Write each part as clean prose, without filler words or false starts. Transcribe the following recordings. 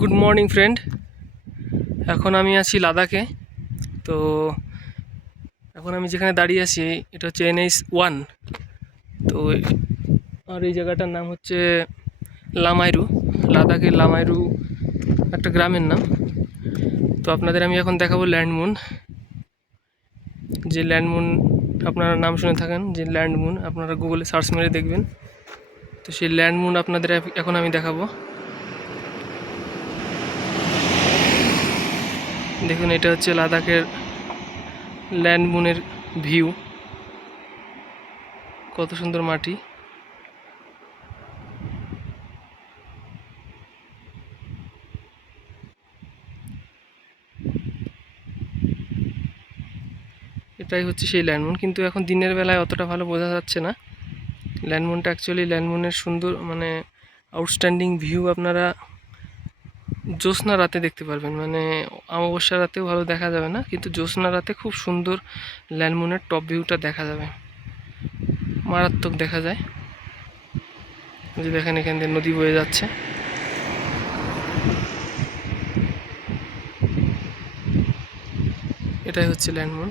Good morning friend. এখন আমি আছি লাদাখে। তো এখন আমি যেখানে দাঁড়িয়ে আছি এটা হচ্ছে NH1। তো আর এই জায়গাটার নাম হচ্ছে লামাইরু। লাদাখের লামাইরু একটা গ্রামের নাম। তো আপনাদের আমি এখন দেখাবো ল্যান্ডমুন। যে ল্যান্ডমুন আপনারা নাম শুনে থাকেন, যে ল্যান্ডমুন আপনারা গুগলে সার্চ মেরে দেখবেন। তো সেই ল্যান্ডমুন আপনাদের এখন আমি দেখাবো। দেখুন, এটা হচ্ছে লাদাখের ল্যান্ডমুনের ভিউ। কত সুন্দর মাটি। এটাই হচ্ছে সেই ল্যান্ডমুন, কিন্তু এখন দিনের বেলায় অতটা ভালো বোঝা যাচ্ছে না। ল্যান্ডমুনটা অ্যাকচুয়ালি ল্যান্ডমুনের সুন্দর মানে আউটস্ট্যান্ডিং ভিউ আপনারা জ্যোৎস্না রাতে দেখতে পারবেন। মানে অমাবস্যা রাতেও ভালো দেখা যাবে না, কিন্তু জ্যোৎস্না রাতে খুব সুন্দর ল্যান্ডমুনের টপ ভিউটা দেখা যাবে, মারাত্মক দেখা যায়। যে দেখেন এখান দিয়ে নদী বয়ে যাচ্ছে। এটাই হচ্ছে ল্যান্ডমুন।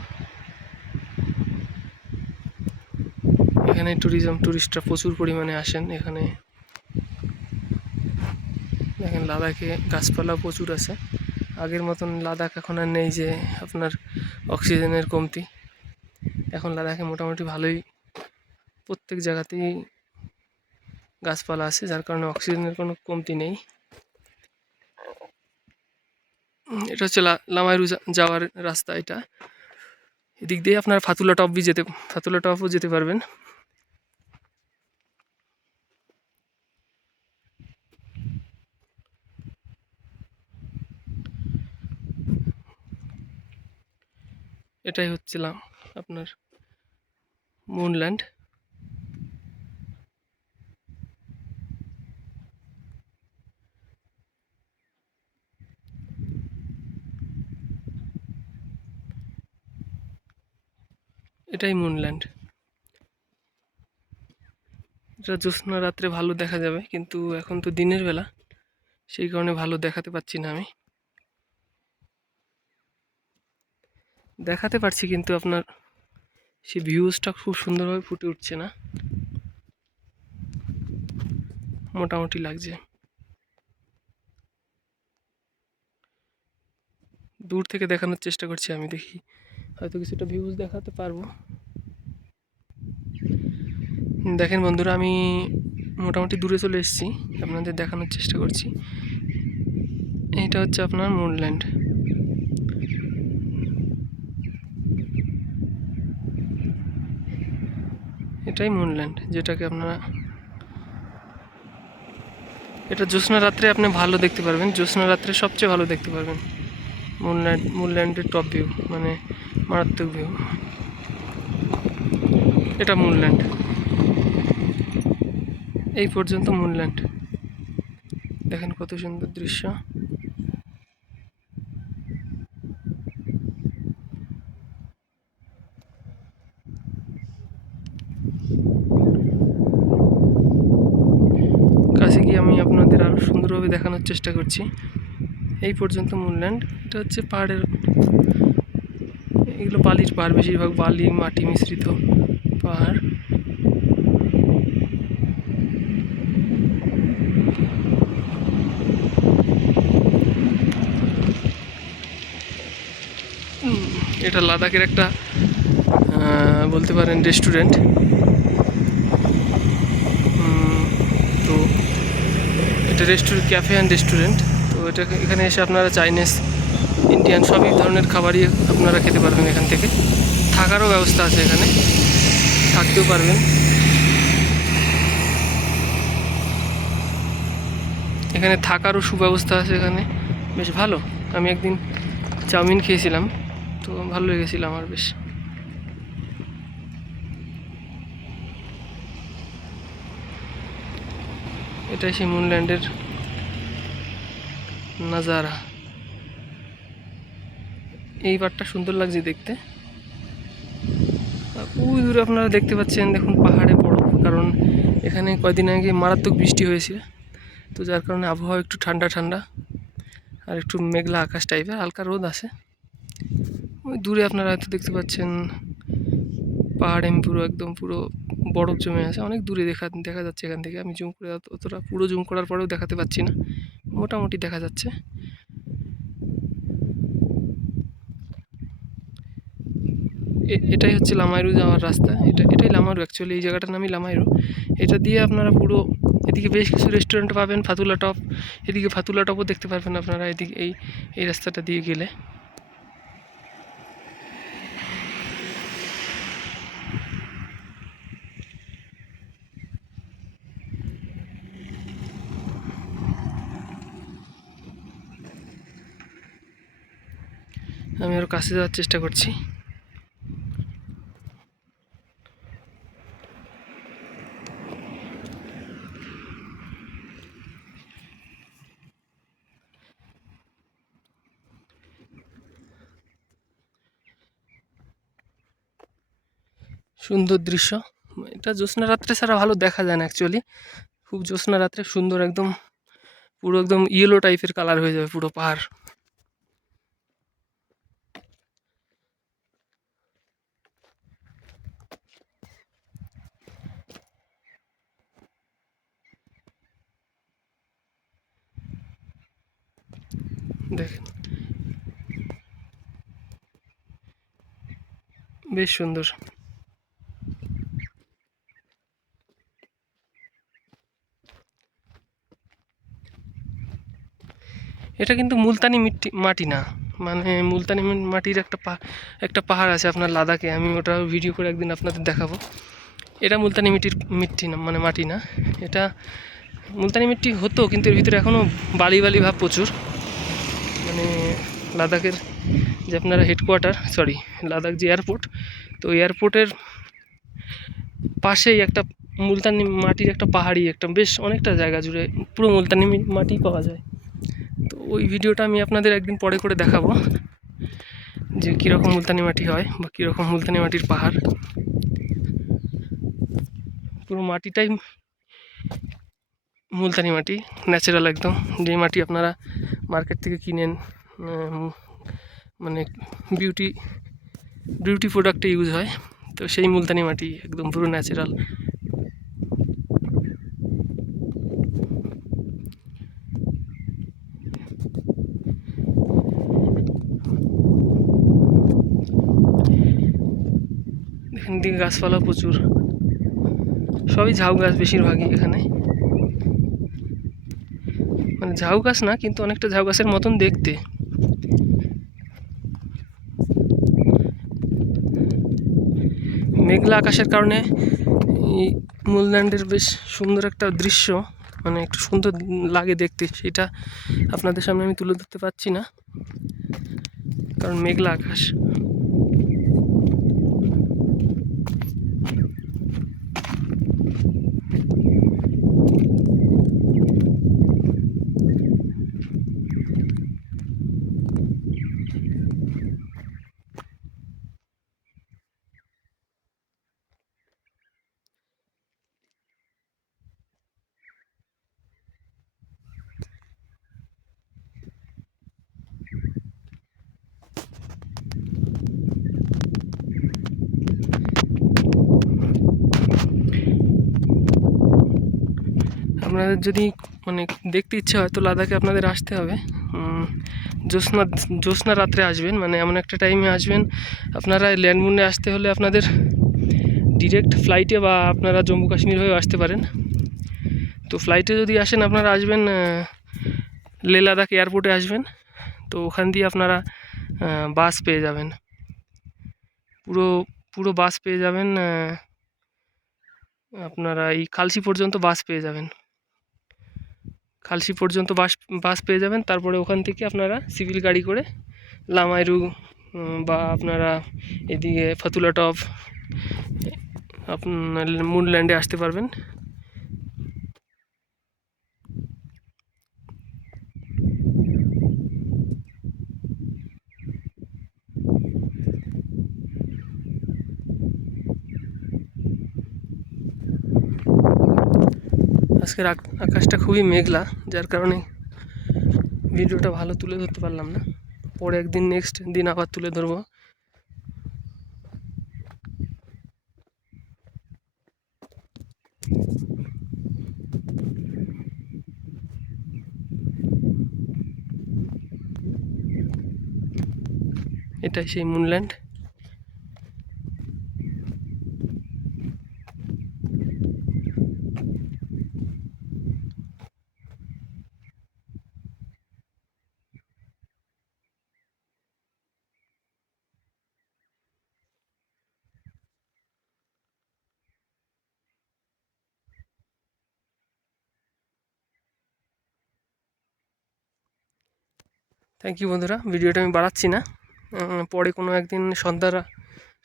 এখানে টুরিস্টরা প্রচুর পরিমাণে আসেন। এখানে দেখেন লাদাখে গাছপালা প্রচুর আছে। আগের মতন লাদাখ এখন আর নেই যে আপনার অক্সিজেনের কমতি। এখন লাদাখে মোটামুটি ভালোই প্রত্যেক জায়গাতেই গাছপালা আছে, যার কারণে অক্সিজেনের কোনো কমতি নেই। এটা হচ্ছে লামাইরু যাওয়ার রাস্তা। এটা এদিক দিয়ে আপনার ফাতুলা টপও যেতে পারবেন। এটাই হচ্ছিলাম আপনার মুনল্যান্ড। এটাই মুনল্যান্ড। এটা জ্যোৎস্না রাত্রে ভালো দেখা যাবে, কিন্তু এখন তো দিনের বেলা, সেই কারণে ভালো দেখাতে পাচ্ছি না। আমি দেখাতে পারছি, কিন্তু আপনার সেই ভিউজটা খুব সুন্দরভাবে ফুটে উঠছে না। মোটামুটি লাগছে। দূর থেকে দেখানোর চেষ্টা করছি আমি, দেখি হয়তো কিছুটা ভিউজ দেখাতে পারবো। দেখেন বন্ধুরা, আমি মোটামুটি দূরে চলে এসেছি, আপনাদের দেখানোর চেষ্টা করছি। এইটা হচ্ছে আপনার মুনল্যান্ড। এটাই মুনল্যান্ড, যেটাকে আপনারা এটা জ্যোৎস্না রাত্রে আপনি ভালো দেখতে পারবেন। জ্যোৎস্না রাত্রে সবচেয়ে ভালো দেখতে পারবেন মুনল্যান্ডের টপ ভিউ, মানে মারাত্মক ভিউ। এটা মুনল্যান্ড। এই পর্যন্ত মুনল্যান্ড। দেখেন কত সুন্দর দৃশ্য। কাছে গিয়ে আমি আপনাদের আরও সুন্দরভাবে দেখানোর চেষ্টা করছি। এই পর্যন্ত মুনল্যান্ড। এটা হচ্ছে পাহাড়ের, এগুলো বালির পাহাড়, বেশিরভাগ বালি মাটি মিশ্রিত পাহাড়। এটা লাদাখের একটা বলতে পারেন রেস্টুরেন্ট। তো এটা ক্যাফে অ্যান্ড রেস্টুরেন্ট। তো এটা এখানে এসে আপনারা চাইনিজ, ইন্ডিয়ান সবই ধরনের খাবারই আপনারা খেতে পারবেন এখান থেকে। থাকারও ব্যবস্থা আছে, এখানে থাকতেও পারবেন। এখানে থাকারও সুব্যবস্থা আছে, এখানে বেশ ভালো। আমি একদিন চাউমিন খেয়েছিলাম, তো ভালো লেগেছিল আমার বেশ। এটাই সেই মুনল্যান্ডের নাজারা। এই পাড়টা সুন্দর লাগছে দেখতে। ওই দূরে আপনারা দেখতে পাচ্ছেন, দেখুন পাহাড়ে বরফ। কারণ এখানে কয়দিন আগে মারাত্মক বৃষ্টি হয়েছে, তো যার কারণে আবহাওয়া একটু ঠান্ডা ঠান্ডা। আর একটু মেঘলা আকাশ টাইপের, হালকা রোদ আছে। ওই দূরে আপনারা হয়তো দেখতে পাচ্ছেন পাহাড়ে পুরো একদম পুরো বরফ জমে আছে, অনেক দূরে দেখা যাচ্ছে এখান থেকে। আমি জুম করে অতটা পুরো জুম করার পরেও দেখাতে পাচ্ছি না, মোটামুটি দেখা যাচ্ছে। এটাই হচ্ছে লামাইরু যাওয়ার রাস্তা। এটাই লামাইরু, অ্যাকচুয়ালি এই জায়গাটার নামই লামাইরু। এটা দিয়ে আপনারা পুরো এদিকে বেশ কিছু রেস্টুরেন্ট পাবেন, ফাতুলা টপ, এদিকে ফাতুলা টপও দেখতে পারবেন আপনারা এদিকে এই রাস্তাটা দিয়ে গেলে। আমি আরও কাছে যাওয়ার চেষ্টা করছি। সুন্দর দৃশ্য। এটা জ্যোৎস্না রাত্রে ছাড়া ভালো দেখা যায় না অ্যাকচুয়ালি। খুব জ্যোৎস্না রাত্রে সুন্দর, একদম পুরো একদম ইয়েলো টাইপের কালার হয়ে যাবে পুরো পাহাড়। দেখেন বেশ সুন্দর। এটা কিন্তু মুলতানি মাটি না, মানে মুলতানি মাটির একটা পাহাড় আছে আপনার লাদাখে, আমি ওটা ভিডিও করে একদিন আপনাদের দেখাবো। এটা মুলতানি মিট্টি না, মানে মাটি না। এটা মুলতানি মিট্টি হতো, কিন্তু এর ভিতরে এখনও বালি বালি ভাব প্রচুর। মানে লাদাখের যে আপনারা হেডকোয়ার্টার, সরি লাদাখ যে এয়ারপোর্ট, তো এয়ারপোর্টের পাশেই একটা মুলতানি মাটির একটা পাহাড়ি একটা বেশ অনেকটা জায়গা জুড়ে পুরো মুলতানি মাটি পাওয়া যায়। তো ওই ভিডিওটা আমি আপনাদের একদিন পরে করে দেখাবো যে কীরকম মুলতানি মাটি হয় বা কীরকম মুলতানি মাটির পাহাড়। পুরো মাটিটাই মুলতানি মাটি, ন্যাচারাল একদম, যে মাটি আপনারা মার্কেট থেকে কিনেন, মানে বিউটি প্রোডাক্টে ইউজ হয়, তো সেই মুলতানি মাটি একদম পুরো ন্যাচারাল। এখান দিকে গাছপালা প্রচুর, সবই ঝাউ গাছ বেশিরভাগই এখানে, মানে ঝাউ গাছ না কিন্তু অনেকটা ঝাউ গাছের মতন দেখতে। মেঘলা আকাশের কারণে এই মূলল্যান্ডের বেশ সুন্দর একটা দৃশ্য, মানে একটু সুন্দর লাগে দেখতে, সেটা আপনাদের সামনে আমি তুলে ধরতে পারছি না কারণ মেঘলা আকাশ। আপনাদের যদি মানে দেখতে ইচ্ছে হয় তো লাদাখে আপনাদের আসতে হবে। জ্যোৎস্না রাত্রে আসবেন, মানে এমন একটা টাইমে আসবেন। আপনারা ল্যান্ডমুনে আসতে হলে আপনাদের ডিরেক্ট ফ্লাইটে বা আপনারা জম্মু কাশ্মীর হয়েও আসতে পারেন। তো ফ্লাইটে যদি আসেন আপনারা আসবেন লে লাদাখ এয়ারপোর্টে আসবেন, তো ওখান দিয়ে আপনারা বাস পেয়ে যাবেন, পুরো পুরো বাস পেয়ে যাবেন। আপনারা এই খালসি পর্যন্ত বাস পেয়ে যাবেন, খালসি পর্যন্ত বাস পেয়ে যাবেন। তারপরে ওখান থেকে আপনারা সিভিল গাড়ি করে লামাইরু বা আপনারা এদিকে ফাতুলা টপ আপনার মুনল্যান্ডে আসতে পারবেন। আজকের আকাশটা খুবই মেঘলা, যার কারণে ভিডিওটা ভালো তুলে ধরতে পারলাম না, পরে একদিন নেক্সট দিন আবার তুলে ধরবো। এটাই সেই মুনল্যান্ড। থ্যাংক ইউ বন্ধুরা, ভিডিওটা আমি বাড়াচ্ছি না। পরে কোনো একদিন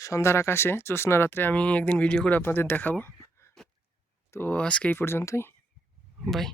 সন্ধ্যার আকাশে জ্যোৎস্না রাত্রে আমি একদিন ভিডিও করে আপনাদের দেখাবো। তো আজকে এই পর্যন্তই, বাই।